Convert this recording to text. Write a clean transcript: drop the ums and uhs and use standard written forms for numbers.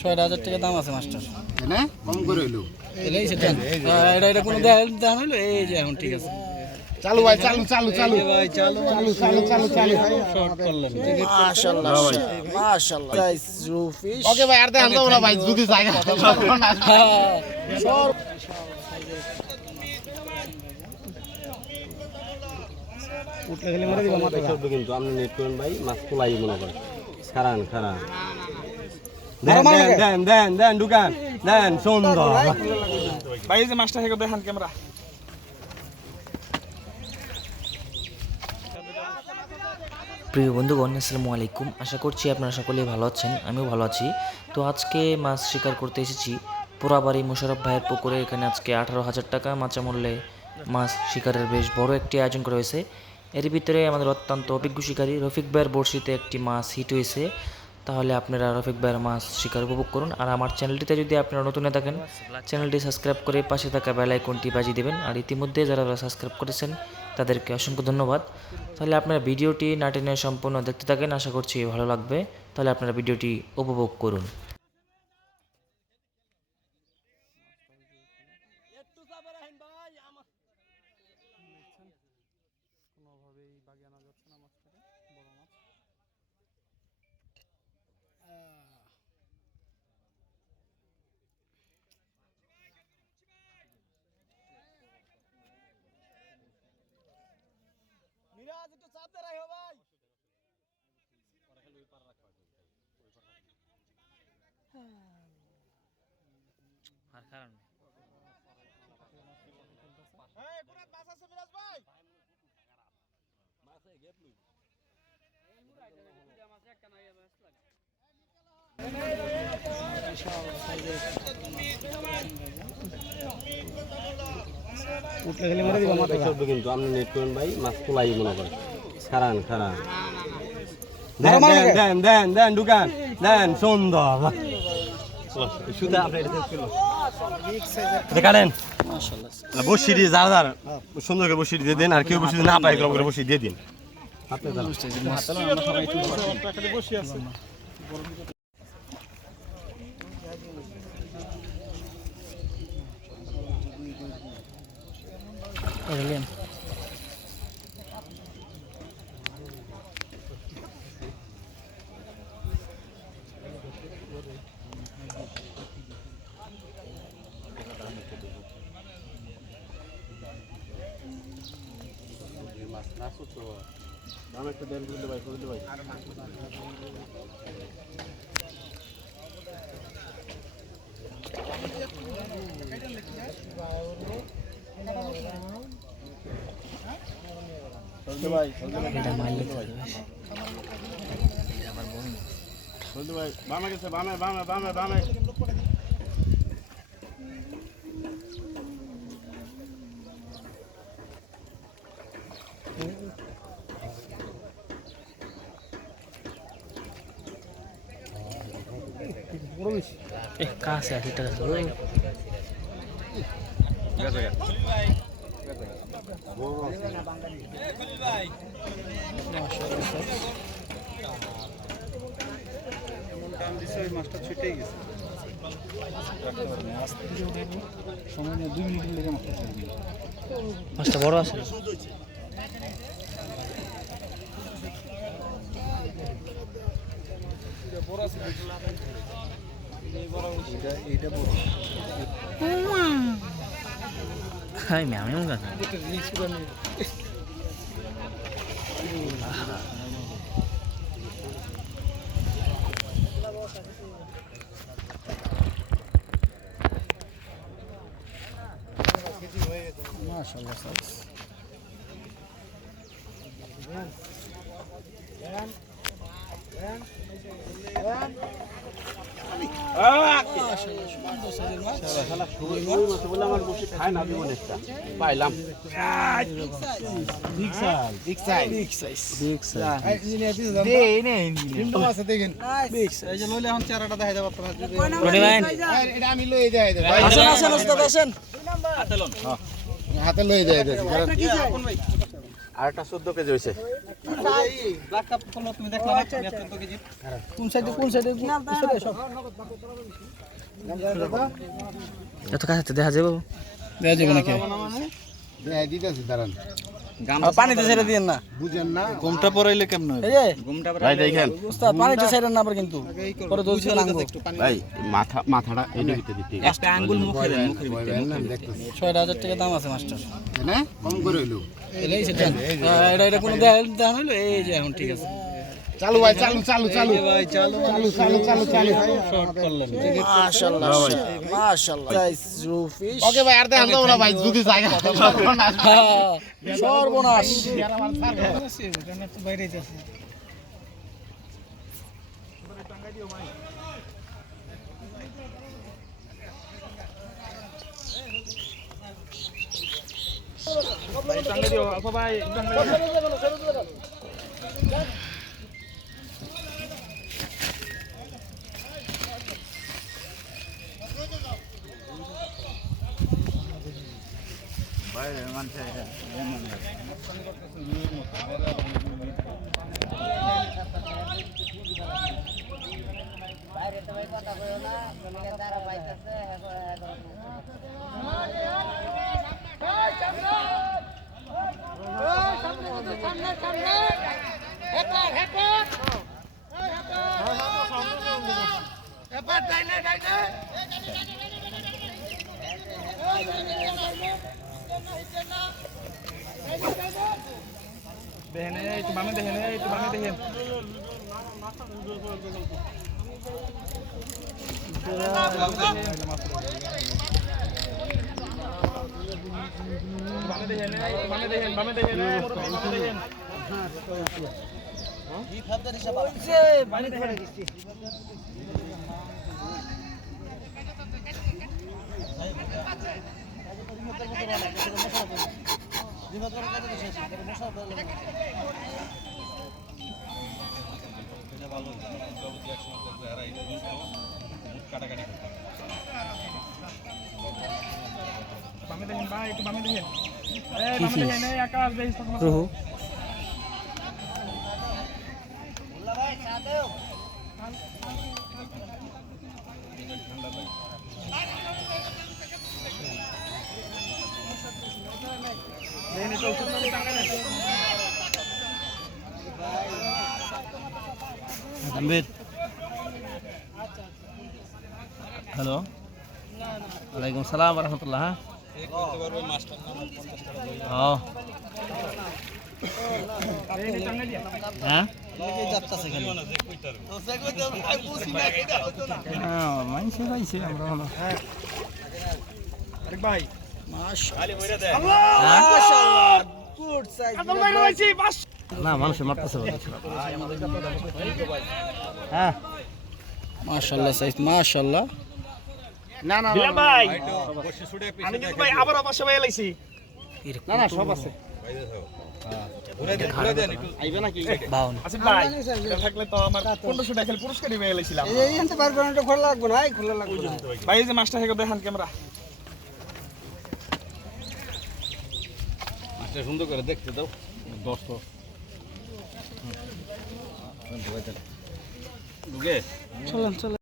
৬০০০ টাকা দাম আছে মাস্টার। না কম করে হইলো এটাই সেটা এটা কোনো দাম হইলো এই যে এখন ঠিক আছে চালু ভাই চালু চালু চালু ভাই চালু চালু চালু চালু চালু শর্ট করলেন মাশাআল্লাহ মাশাআল্লাহ সাইজ রুফিশ ওকে ভাই আর দেখান দাও না ভাই যদি জায়গা সব উঠলে গেলে মারা দিবা মাথা চলবে কিন্তু আপনি নেট করেন ভাই মাছ পোলাই মনে করেন খারান খারান দেন দোকান দেন সুন্দর ভাই এই যে মাছটা থেকে দেখান ক্যামেরা প্রিয় বন্ধুগণ আসসালামু আলাইকুম। আশা করছি আপনারা সকলেই ভালো আছেন, আমিও ভালো আছি। তো আজকে মাছ শিকার করতে এসেছি পোড়াবাড়ি মোশাররফ ভাইয়ের পুকুরে। এখানে আজকে 18,000 টাকা মাচা মূল্যে মাছ শিকারের বেশ বড় একটি আয়োজন করা হয়েছে। এর ভিতরে আমাদের অত্যন্ত অভিজ্ঞ শিকারী রফিক ভাইয়ের বড়শিতে একটি মাছ হিট হয়েছে। তাহলে আপনারা রফিক ভাইয়ের মাছ শিকার উপভোগ করুন। আর আমার চ্যানেলটিতে যদি আপনারা নতুন হয়ে থাকেন, চ্যানেলটি সাবস্ক্রাইব করে পাশে থাকা বেল আইকনটি বাজিয়ে দেবেন। আর ইতিমধ্যে যারা সাবস্ক্রাইব করেছেন তাদেরকে অসংখ্য ধন্যবাদ। তাহলে আপনারা ভিডিওটি না টেনে সম্পূর্ণ দেখতে থাকেন, আশা করছি ভালো লাগবে। তাহলে আপনারা ভিডিওটি উপভোগ করুন। মিরাজ একটু চাপতে রাখো ভাই আর কারণ এই পুরো মাছ আছে মিরাজ ভাই মাছে গেট লই এই মুরাই দেন দুইটা মাছ একটা না এই মাছ লাগে উঠলে গেলে মারা দিবা মাথা চলবে কিন্তু আপনি নেট করেন ভাই মাছ পোলাই মনে করেন খারান খারান দেন দোকান দেন সুন্দর সুদা আপনি দেখালেন মাশাআল্লাহ বসি দিয়ে যার সুন্দর করে বসি দিয়ে দেন। আর কেউ বসি না পায় করে বসি দিয়ে দিন আপনি বসে আছে এলেন এটা মারলে ভাই বামে গেছে বামে বামে বামে বামে কাছে আছে টাকা মাছটা ছুটেই গেছে সময় নিয়ে 2 মিনিটের লেগে মাছটা বড় আছে বড় আছে এইটা বড় হাই ম্যাম গাছ মাশাআল্লাহ সাইজ পাইলাম big size big size big size big size এই নেই তিনটা আছে দেখেন বিগ সাইজ এই যে লইলে এখন চেহারাটা দেখা যাবে আপনারা যদি এটা আমি লই যাই দেব আসেন আসেন ওস্তাদ আসেন হাতে লন হাতে লই যাই দেব কারণ আর একটা 14 কেজি হয়েছে। ব্ল্যাক কাপ করলো তুমি দেখলা না 14 কেজি কোন সাইডে সব এত কাছে দেখা যাবে নাকি দিতেছি দাঁড়ান পানিতে ছেড়ে দিয়েন না বুঝেন না ঘুমটা পরাইলে কেমন হয় এই যে ঘুমটা ভাই দেখেন উস্তাদ পানিতে ছেড়েন না আবার কিন্তু পরে দই ছেড়ে আঙ্গুল ভাই মাথাটা এইটা ভিতরে দিতে একটা আঙ্গুল মুখে দেন মুখের ভিতরে 6000 টাকা দাম আছে মাস্টার না কম করে হইলো এই সেটা এটা কোনো দাম হলো এই যে এখন ঠিক আছে চালু ভাই চালু চালু চালু ভাই চালু চালু চালু চালু শর্ট করলেন মাশাআল্লাহ মাশাআল্লাহ সাইজ রুফিশ ওকে ভাই আর দেখান দাও না ভাই যদি জায়গা সর্বনাশ বাইরে যাচ্ছে দেখেন একটু বামে দেখেন একটু বামে দেখেন বামে দেখেন হ্যালো ওয়ালাইকুম সালাম ওয়া রাহমাতুল্লাহ হ্যাঁ না মানুষ মারতেছে হ্যাঁ মাশাআল্লাহ সাইজ মাশাআল্লাহ না না ভাই আমি কিন্তু ভাই আবার অবশ্য ভাই লাইছি না না সব আছে আইবে নাকি আসিফ ভাই থাকলে তো আমার 1500 টাকা খালি পুরস্কারই পেয়ে লাইছিলাম এই এনতে পারবো না, এটা খোলা লাগবে না, এই খোলা লাগবে না ভাই। এই যে মাস্টার থেকে দেখান ক্যামেরা, মাছটা সুন্দর করে দেখতে দাও 10 তো ঢুকে চলেন চলেন।